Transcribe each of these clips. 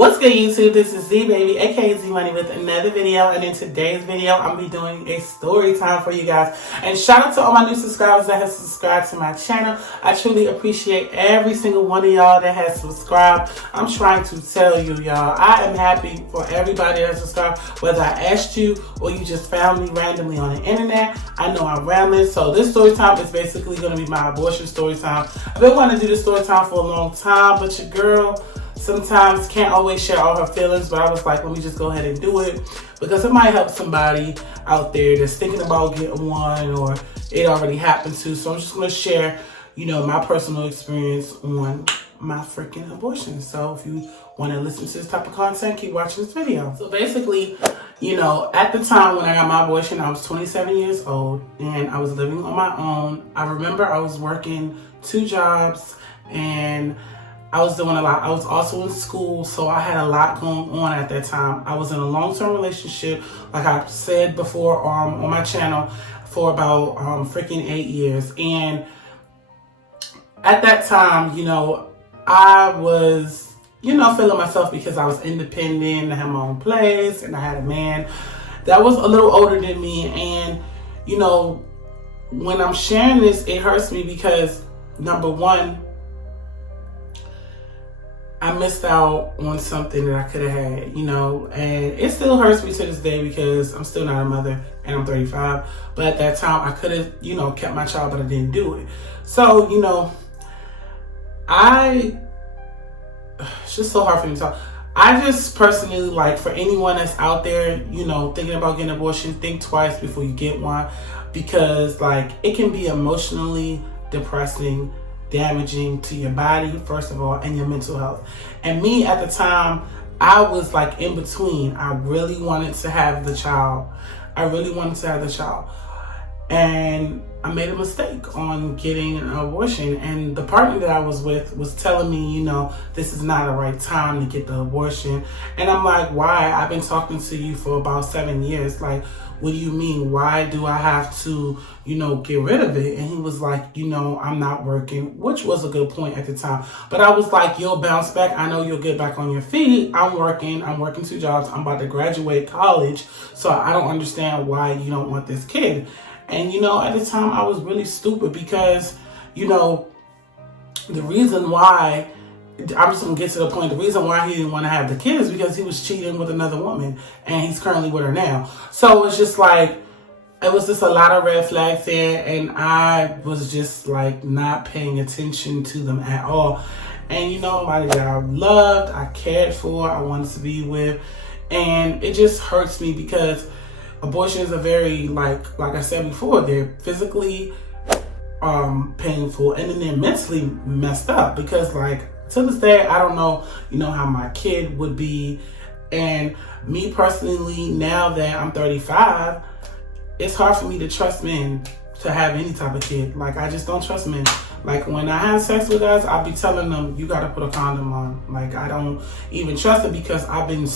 What's good, YouTube? This is Z Baby, aka Z Money, with another video. And in today's video, I'm gonna be doing a story time for you guys. And shout out to all my new subscribers that have subscribed to my channel. I truly appreciate every single one of y'all that has subscribed. I'm trying to tell you, y'all, I am happy for everybody that subscribed. Whether I asked you or you just found me randomly on the internet, I know I'm rambling. So this story time is basically gonna be my abortion story time. I've been wanting to do this story time for a long time, but your girl sometimes can't always share all her feelings, but I was like, let me just go ahead and do it because it might help somebody out there that's thinking about getting one or it already happened to. So I'm just going to share, my personal experience on my freaking abortion. So if you want to listen to this type of content, keep watching this video. So basically, at the time when I got my abortion, I was 27 years old and I was living on my own. I remember I was working 2 jobs and I was doing a lot. I was also in school, so I had a lot going on at that time. I was in a long-term relationship, like I said before on my channel, for about freaking 8 years. And at that time, I was, feeling myself because I was independent. I had my own place, and I had a man that was a little older than me. And, when I'm sharing this, it hurts me because, number one, I missed out on something that I could have had, and it still hurts me to this day because I'm still not a mother and I'm 35. But at that time, I could have, kept my child, but I didn't do it. So, it's just so hard for me to talk. I just personally, like, for anyone that's out there, thinking about getting an abortion, think twice before you get one because, like, it can be emotionally depressing, damaging to your body, first of all, and your mental health. And me, at the time, I was like in between. I really wanted to have the child. And I made a mistake on getting an abortion. And the partner that I was with was telling me, this is not the right time to get the abortion. And I'm like, why? I've been talking to you for about 7 years. Like, what do you mean? Why do I have to, get rid of it? And he was like, I'm not working, which was a good point at the time. But I was like, you'll bounce back. I know you'll get back on your feet. I'm working 2 jobs. I'm about to graduate college. So I don't understand why you don't want this kid. And, at the time I was really stupid because, the reason why, I'm just going to get to the point, the reason why he didn't want to have the kid is because he was cheating with another woman and he's currently with her now. So it's just like, it was just a lot of red flags there and I was just like not paying attention to them at all. And, somebody that I loved, I cared for, I wanted to be with, and it just hurts me because abortions are very, like I said before, they're physically painful and then they're mentally messed up because, like, to this day, I don't know, how my kid would be. And me personally, now that I'm 35, it's hard for me to trust men to have any type of kid. Like, I just don't trust men. Like, when I have sex with guys, I'll be telling them, you got to put a condom on. Like, I don't even trust it because I've been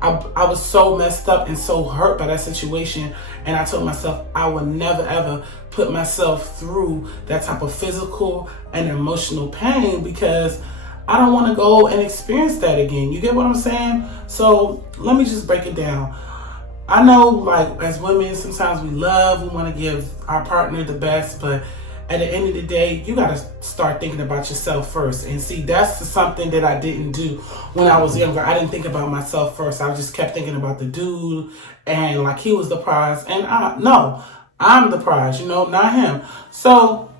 I was so messed up and so hurt by that situation. And I told myself I would never, ever put myself through that type of physical and emotional pain because I don't want to go and experience that again. You get what I'm saying? So let me just break it down. I know, like, as women, sometimes we want to give our partner the best, but at the end of the day, you got to start thinking about yourself first. And see, that's something that I didn't do when I was younger. I didn't think about myself first. I just kept thinking about the dude and like he was the prize. And I'm the prize, not him. So,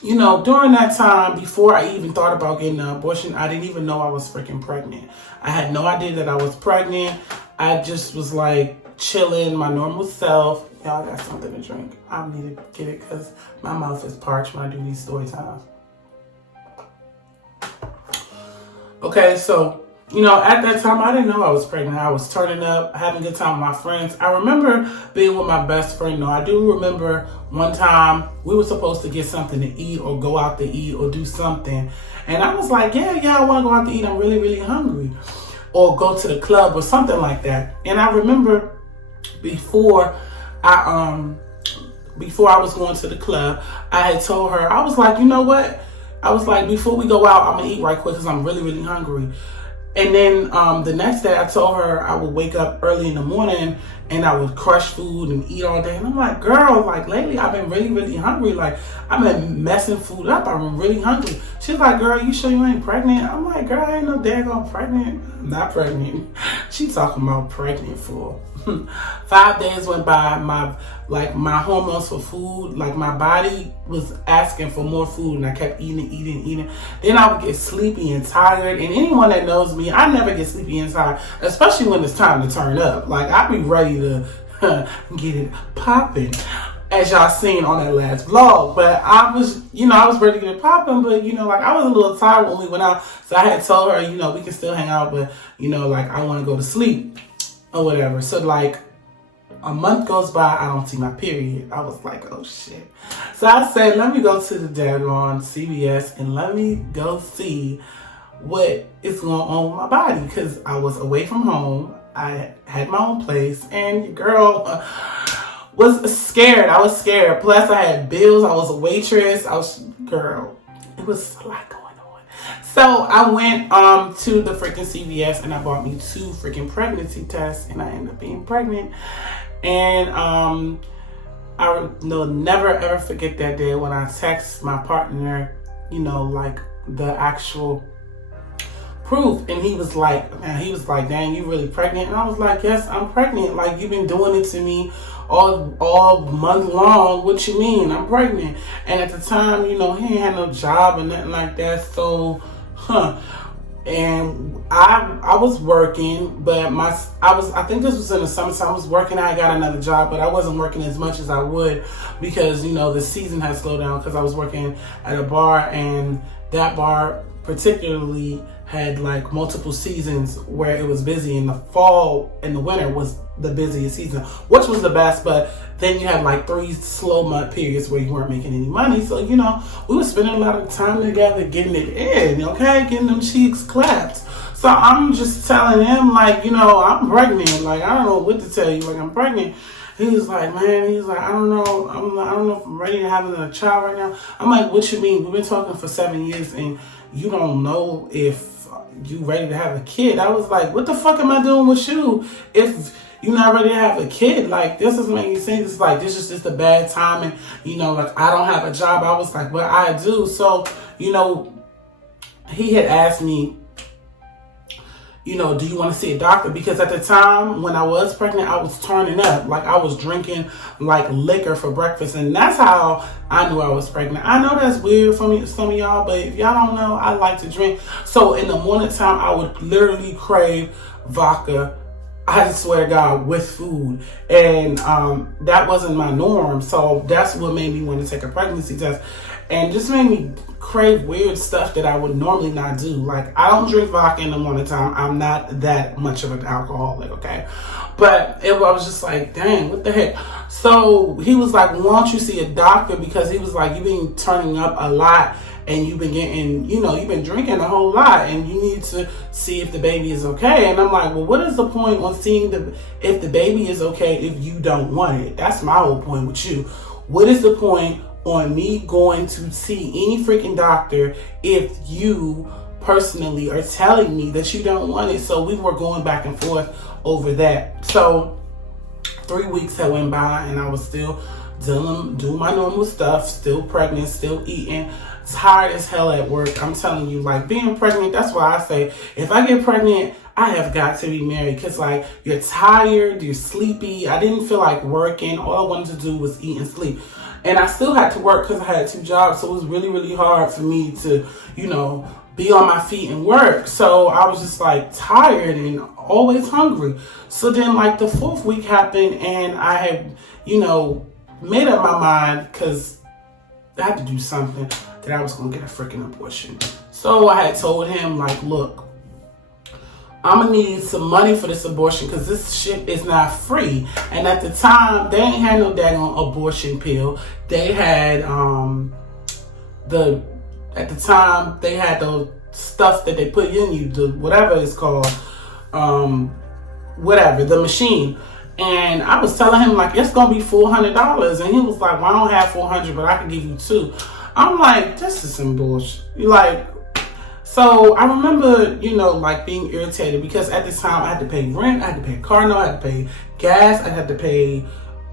during that time, before I even thought about getting an abortion, I didn't even know I was freaking pregnant. I had no idea that I was pregnant. I just was like chilling, my normal self. Y'all got something to drink. I need to get it because my mouth is parched when I do these story times. Okay, so, at that time, I didn't know I was pregnant. I was turning up, having a good time with my friends. I remember being with my best friend. I do remember one time we were supposed to get something to eat or go out to eat or do something. And I was like, yeah, I want to go out to eat. I'm really, really hungry. Or go to the club or something like that. And I remember before I was going to the club, I had told her, I was like, you know what? I was like, before we go out, I'm going to eat right quick because I'm really, really hungry. And then the next day I told her I would wake up early in the morning and I would crush food and eat all day. And I'm like, girl, like lately I've been really, really hungry. Like I've been messing food up. I've been really hungry. She's like, girl, you sure you ain't pregnant? I'm like, girl, I ain't no daggone pregnant. I'm not pregnant. She talking about pregnant for 5 days went by. My hormones for food, like my body was asking for more food, and I kept eating. Then I would get sleepy and tired. And anyone that knows me, I never get sleepy and tired, especially when it's time to turn up. Like I be ready to get it popping, as y'all seen on that last vlog. But I was ready to get it popping, but like I was a little tired when we went out, so I had told her, we can still hang out, but like I want to go to sleep or whatever. So like a month goes by, I don't see my period. I was like, oh shit. So I said, let me go to the daggone CVS and let me go see what is going on with my body, because I was away from home. I had my own place, and girl was scared. I was scared. Plus I had bills. I was a waitress. It was a lot going on. So I went to the freaking CVS and I bought me 2 freaking pregnancy tests, and I ended up being pregnant. And I will never ever forget that day when I texted my partner, like the actual proof, and he was like, dang, you really pregnant? And I was like, yes, I'm pregnant. Like, you've been doing it to me all month long. What you mean? I'm pregnant. And at the time, he ain't had no job or nothing like that. So, and I was working, but I think this was in the summertime. I was working. I got another job, but I wasn't working as much as I would because the season had slowed down, because I was working at a bar, and that bar particularly had like multiple seasons where it was busy, and the fall and the winter was the busiest season, which was the best. But then you had like 3 slow month periods where you weren't making any money. So we were spending a lot of time together getting it in, getting them cheeks clapped. So I'm just telling him, like, I'm pregnant. Like, I don't know what to tell you. Like, I'm pregnant. He's like, I don't know. I don't know if I'm ready to have another child right now. I'm like, what you mean? We've been talking for 7 years and you don't know if you ready to have a kid. I was like, what the fuck am I doing with you if you're not ready to have a kid? Like, this doesn't make any sense. It's like, this is just a bad time, and like, I don't have a job. I was like, but I do. So, he had asked me, do you want to see a doctor? Because at the time when I was pregnant, I was turning up. Like, I was drinking like liquor for breakfast, and that's how I knew I was pregnant. I know that's weird for some of y'all, but if y'all don't know, I like to drink. So in the morning time, I would literally crave vodka, I swear to God, with food. And that wasn't my norm. So that's what made me want to take a pregnancy test, and just made me crave weird stuff that I would normally not do. Like, I don't drink vodka in the morning time. I'm not that much of an alcoholic, okay? But I was just like, dang, what the heck? So he was like, why don't you see a doctor? Because he was like, you've been turning up a lot, and you've been getting, you've been drinking a whole lot, and you need to see if the baby is okay. And I'm like, well, what is the point on seeing if the baby is okay if you don't want it? That's my whole point with you. What is the point on me going to see any freaking doctor if you personally are telling me that you don't want it? So we were going back and forth over that. So 3 weeks had went by, and I was still doing my normal stuff, still pregnant, still eating, tired as hell at work. I'm telling you, like, being pregnant, that's why I say, if I get pregnant, I have got to be married, because like, you're tired, you're sleepy. I didn't feel like working. All I wanted to do was eat and sleep. And I still had to work because I had 2 jobs. So it was really, really hard for me to, be on my feet and work. So I was just like tired and always hungry. So then like the 4th week happened, and I had, made up my mind, because I had to do something, that I was going to get a freaking abortion. So I had told him, like, look, I'm gonna need some money for this abortion, because this shit is not free. And at the time, they ain't had no daggone abortion pill. They had at the time they had the stuff that they put in you, the whatever it's called, the machine. And I was telling him, like, it's gonna be $400, and he was like, well, I don't have $400, but I can give you 2. I'm like, this is some bullshit. Like, So I remember, like being irritated because at this time I had to pay rent, I had to pay car note, I had to pay gas, I had to pay,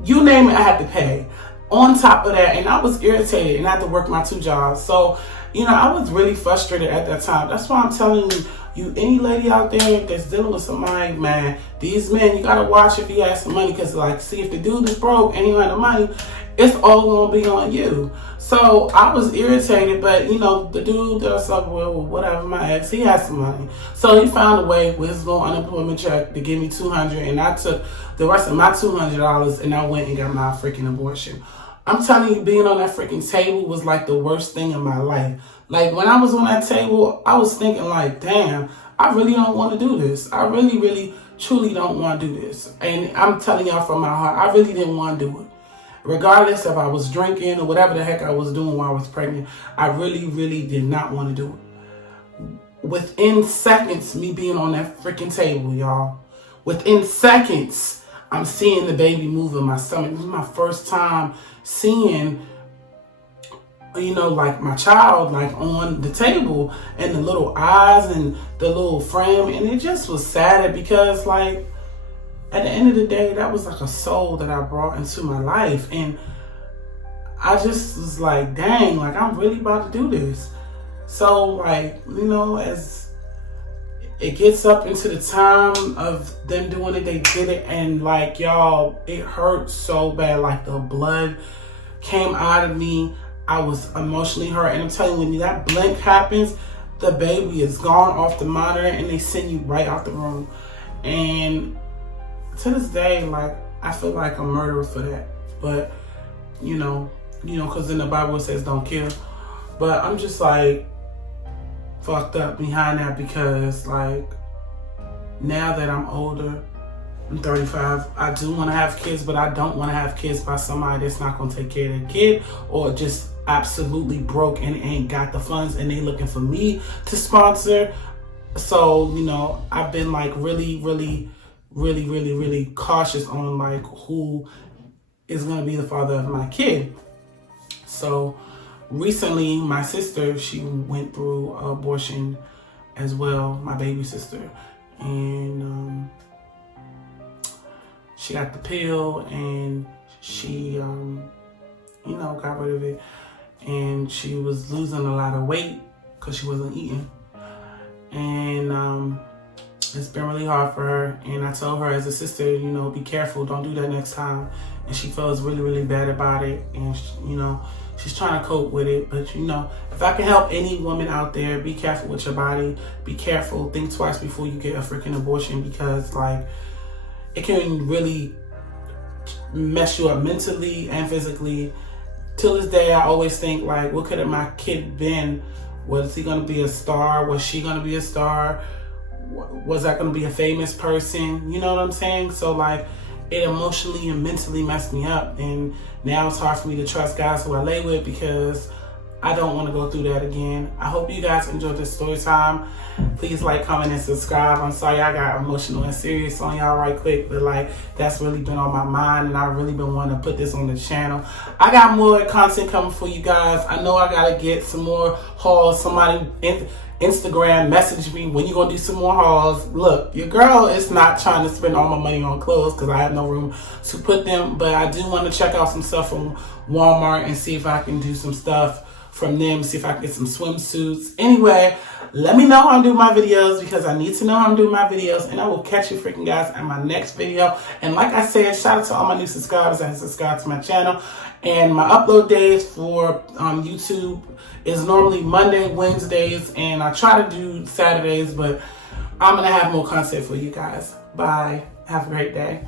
you name it, I had to pay. On top of that, and I was irritated and I had to work my 2 jobs. So, I was really frustrated at that time. That's why I'm telling you, any lady out there that's dealing with somebody, man, these men, you gotta watch if he has some money, because see, if the dude is broke and he don't have the money, it's all gonna be on you. So I was irritated, but the dude that I slept with, whatever, my ex, he had some money. So he found a way with his little unemployment check to give me $200, and I took the rest of my $200 and I went and got my freaking abortion. I'm telling you, being on that freaking table was like the worst thing in my life. Like when I was on that table, I was thinking like, damn, I really don't want to do this. I really, really, truly don't want to do this. And I'm telling y'all from my heart, I really didn't want to do it. Regardless if I was drinking or whatever the heck I was doing while I was pregnant, I really, really did not want to do it. Within seconds, me being on that freaking table, y'all, within seconds, I'm seeing the baby move in my stomach. This is my first time seeing, like my child, like on the table, and the little eyes and the little frame. And it just was sad because, like, at the end of the day, that was like a soul that I brought into my life. And I just was like, dang, like I'm really about to do this. So, like, as it gets up into the time of them doing it, they did it, and like, y'all, it hurt so bad. Like the blood came out of me. I was emotionally hurt, and I'm telling you, when that blink happens, the baby is gone off the monitor and they send you right out the room. And to this day, like, I feel like a murderer for that. But because in the Bible it says don't kill. But I'm just like fucked up behind that, because like now that I'm older, I'm 35, I do want to have kids, but I don't want to have kids by somebody that's not going to take care of the kid, or just absolutely broke and ain't got the funds and they looking for me to sponsor. So, I've been like really, really, really, really, really cautious on like who is going to be the father of my kid. So recently, my sister, she went through abortion as well, my baby sister. And she got the pill, and she, got rid of it. And she was losing a lot of weight because she wasn't eating. And it's been really hard for her. And I told her as a sister, be careful, don't do that next time. And she feels really, really bad about it. And, she's trying to cope with it. But, if I can help any woman out there, be careful with your body. Be careful. Think twice before you get a freaking abortion, because, like, it can really mess you up mentally and physically. Till this day, I always think, like, what could have my kid been? Was he going to be a star? Was she going to be a star? Was that going to be a famous person? You know what I'm saying? So, like, it emotionally and mentally messed me up. And now it's hard for me to trust guys who I lay with, because I don't want to go through that again. I hope you guys enjoyed this story time. Please like, comment, and subscribe. I'm sorry I got emotional and serious on y'all right quick, but like, that's really been on my mind, and I've really been wanting to put this on the channel. I got more content coming for you guys. I know I gotta get some more hauls. Somebody Instagram message me, when you gonna do some more hauls. Look, your girl is not trying to spend all my money on clothes because I have no room to put them, but I do want to check out some stuff from Walmart and see if I can do some stuff from them, see if I can get some swimsuits. Anyway, let me know how I'm doing my videos, because I need to know how I'm doing my videos, and I will catch you freaking guys in my next video. And like I said, shout out to all my new subscribers that have subscribed to my channel. And my upload days for YouTube is normally Monday, Wednesdays, and I try to do Saturdays, but I'm gonna have more content for you guys. Bye. Have a great day.